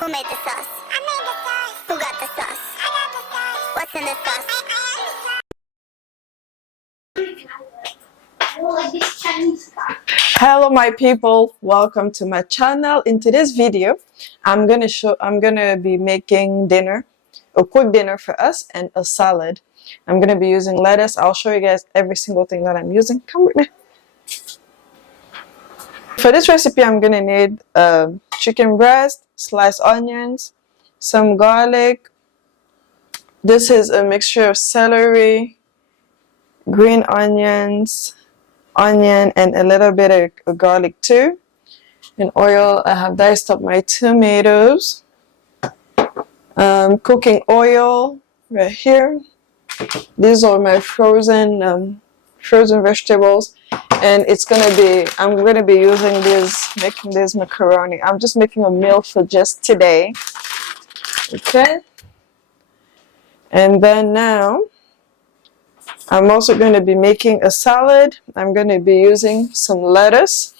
Who made the sauce? I made the sauce. Who got the sauce? I got the sauce. What's in the sauce? Hello my people, welcome to my channel. In today's video I'm gonna be making dinner, a quick dinner for us, and a salad. I'm gonna be using lettuce. I'll show you guys every single thing that I'm using. Come with me. For this recipe I'm gonna need chicken breast, sliced onions, some garlic. This is a mixture of celery, green onions, onion, and a little bit of garlic too. In oil, I have diced up my tomatoes. Cooking oil right here. These are my frozen vegetables, and I'm gonna be using making this macaroni. I'm just making a meal for just today. Okay. And then now I'm also going to be making a salad. I'm going to be using some lettuce.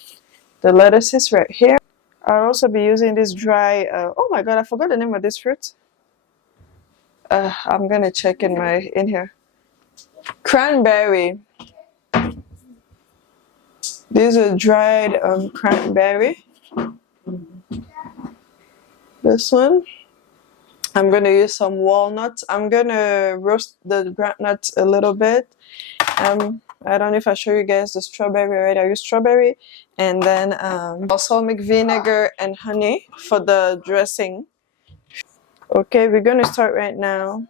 The lettuce is right here. I'll also be using this dry, oh my god, I forgot the name of this fruit. I'm going to check in here. Cranberry. These are dried cranberry. This one. I'm going to use some walnuts. I'm going to roast the groundnuts a little bit. I don't know if I show you guys the strawberry already. I use strawberry. And then also make vinegar and honey for the dressing. Okay, we're going to start right now.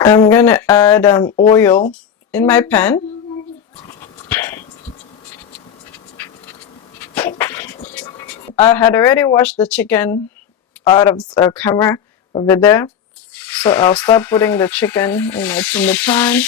I'm going to add oil in my pan. I had already washed the chicken out of the camera over there, so I'll start putting the chicken in the pan.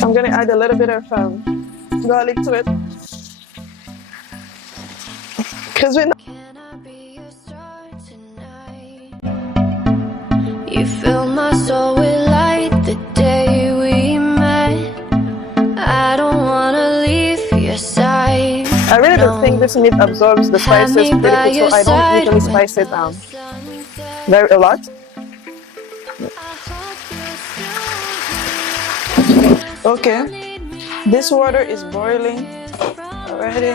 I'm going to add a little bit of garlic to it. Because we know you fill my soul with light the day we met. I don't want to leave your side. I really don't think this meat absorbs the spices pretty good, so I don't usually spice it a lot. Okay, this water is boiling already.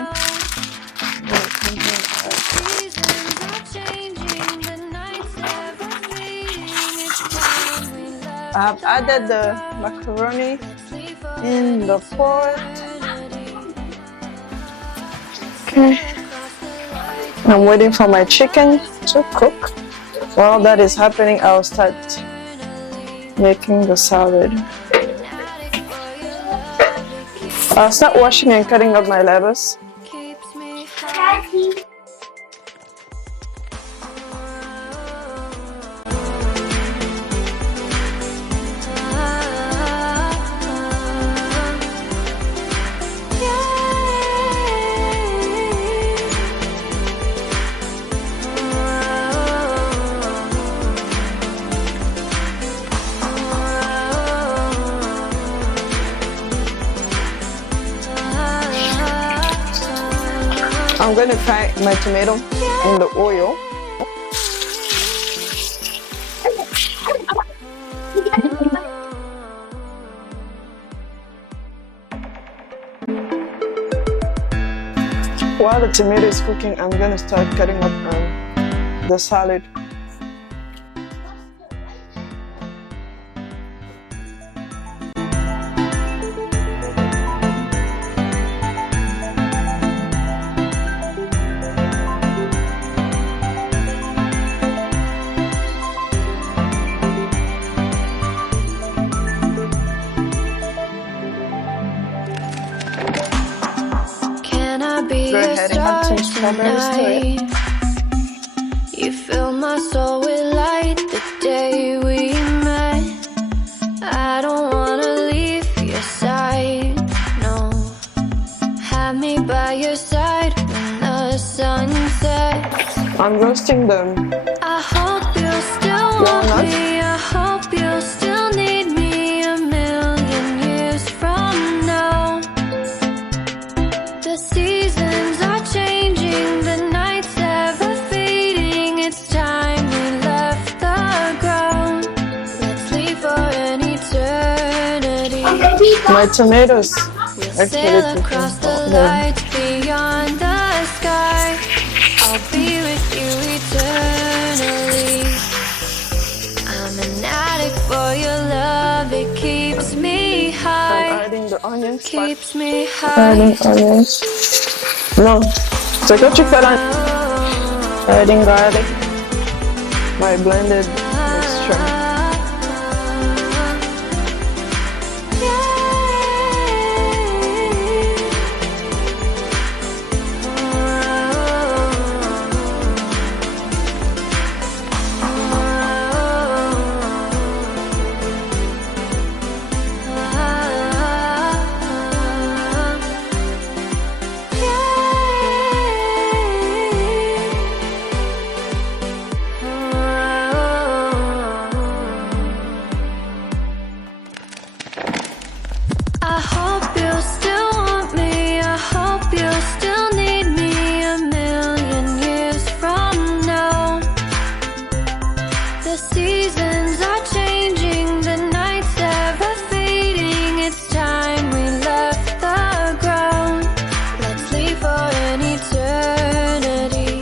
I have added the macaroni in the pot. Okay, I'm waiting for my chicken to cook. While that is happening, I'll start making the salad. I'll start washing and cutting up my lettuce. I'm going to fry my tomato in the oil. While the tomato is cooking, I'm going to start cutting up the salad. Go ahead and add some strawberries to it. You fill my soul with light the day we met. I don't wanna leave your side, no. Have me by your side when the sun sets. I'm roasting them. I hope you'll still want me. I hope you'll still need me 1,000,000 years from now. The seasons are changing, the nights ever fading. It's time we left the ground. Let's leave for an eternity. My tomatoes. Sail across the lights beyond the sky. I'll be with you eternally. I'm an addict for your love. It keeps me I'm high. adding the onions. Keeps me high. Adding onions. No. So go check that out. Adding garlic. My blended mixture. I hope you'll still want me. I hope you'll still need me 1,000,000 years from now. The seasons are changing, the nights ever fading. It's time we left the ground. Let's leave for an eternity.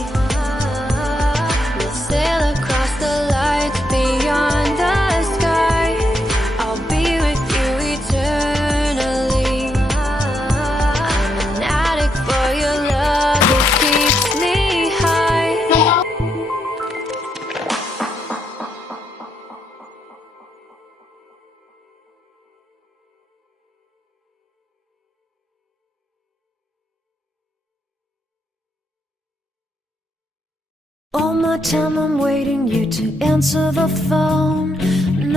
We'll sail across the lights beyond the sky. I'll be with you eternally. I'm an addict for your love. It keeps me high. All my time I'm waiting you to answer the phone.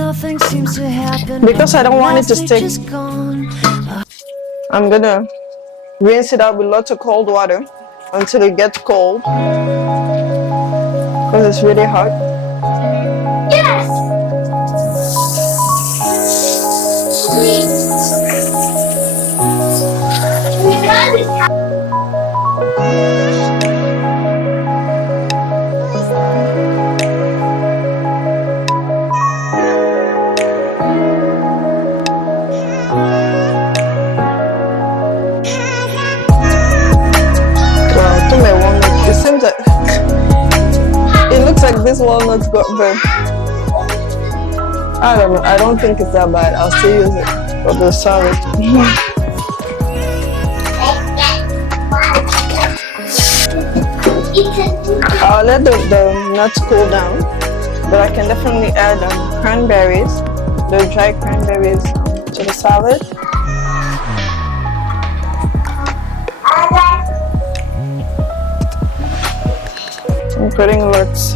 Nothing seems to happen Because I don't want it to last week stick. is gone. I'm gonna rinse it out with lots of cold water until it gets cold. Because it's really hot. Yes! Wow, to my walnut. It seems like it looks like this walnut got burnt. I don't know. I don't think it's that bad. I'll still use it for the salad. I'll let the nuts cool down, but I can definitely add cranberries, the dry cranberries, to the salad. I'm putting lots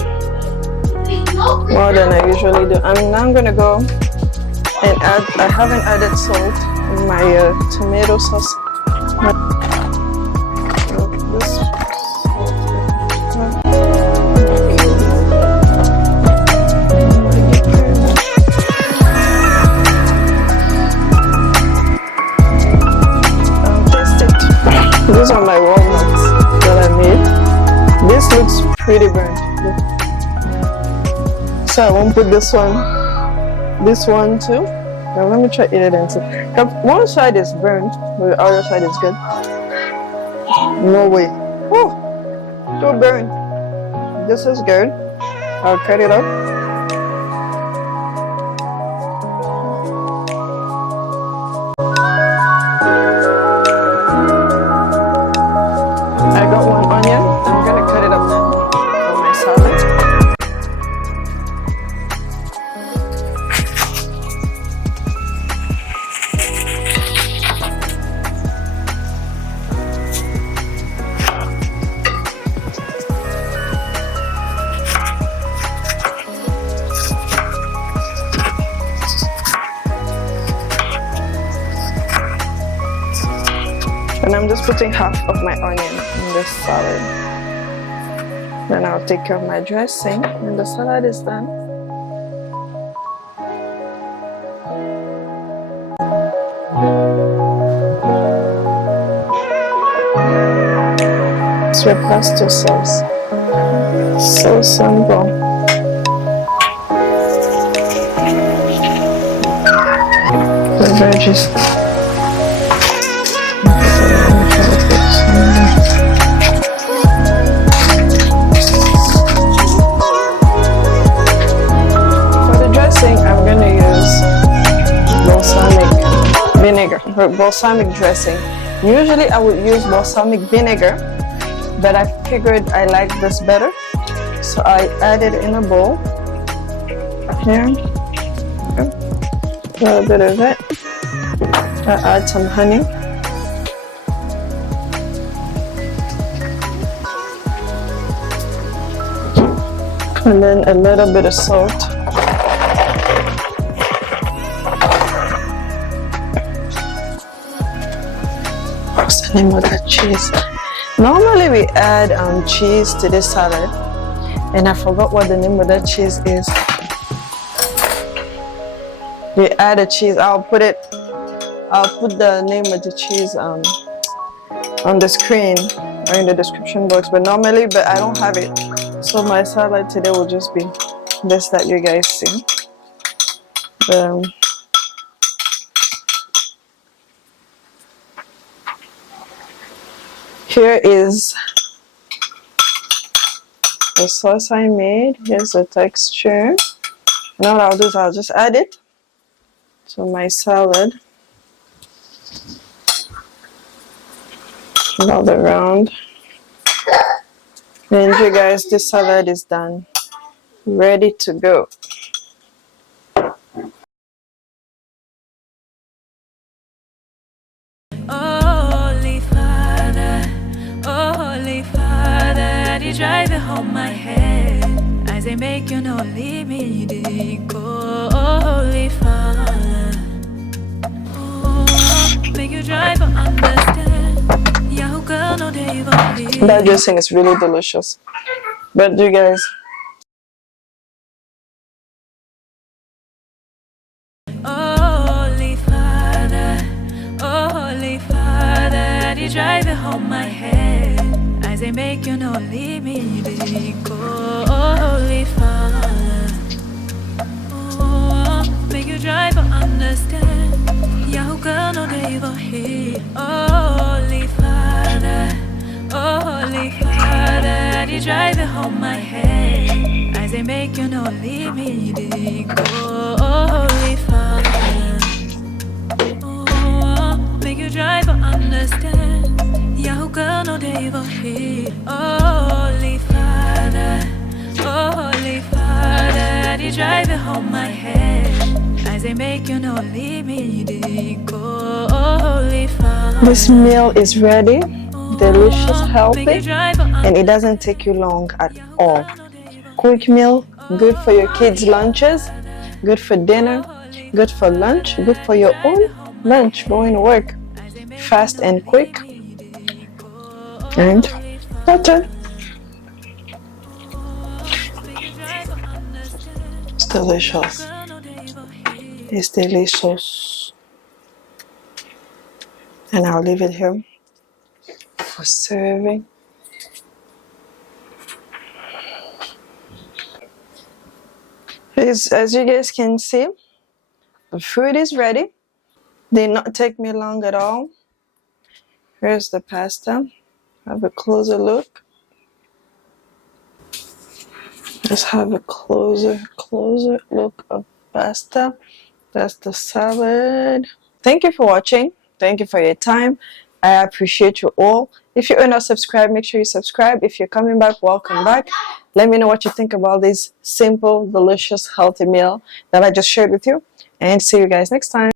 more than I usually do. I'm now gonna go and add. I haven't added salt in my tomato sauce. This taste it. These are my walnuts that I made. This looks pretty burnt. So I won't put this one too. Now let me try eat it and see. One side is burnt, but the other side is good. No way. Oh, too burnt. This is good. I'll cut it up. I got one onion. I'm gonna cut it up now for my salad. putting half of my onion in this salad. Then I'll take care of my dressing when the salad is done. It's your pesto sauce. So simple. The veggies. For the dressing, I'm going to use balsamic vinegar, balsamic dressing. Usually I would use balsamic vinegar, but I figured I like this better, so I added in a bowl here, a little bit of it. I add some honey, and then a little bit of salt. What's the name of that cheese? Normally we add cheese to this salad, and I forgot what the name of that cheese is. We add a cheese. I'll put the name of the cheese on the screen or in the description box. But I don't have it. So my salad today will just be this that you guys see. Here is the sauce I made. Here's the texture. Now what I'll do is I'll just add it to my salad. All around. And you guys, this salad is done. Ready to go. Drive it home my head as they make you no leave me go. Holy Father, make you drive and understand. Yeah, who girl no day that dressing is really delicious. But you guys, Holy Father, you drive it home my head. They make you no leave me go. Holy Father, make you drive and understand. Yeah, who girl no they ever hear. Holy Father, you drive it home my head. As they make you no leave me go. Holy Father, make you drive and understand. Yeah, who girl no they ever hear. Holy Father, you drive it home my head. As they make you no leave me go. Holy Father, this meal is ready, delicious, healthy, and it doesn't take you long at all. Quick meal, good for your kids' lunches, good for dinner, good for lunch, good for your own lunch going to work. Fast and quick. And that's it. It's delicious. It's delicious. And I'll leave it here for serving. As you guys can see, the food is ready. Did not take me long at all. Here's the pasta. Have a closer look. Let's have a closer look of pasta. That's the salad. Thank you for watching. Thank you for your time. I appreciate you all. If you're not subscribed, make sure you subscribe. If you're coming back, welcome back. Let me know what you think about this simple, delicious, healthy meal that I just shared with you. And see you guys next time.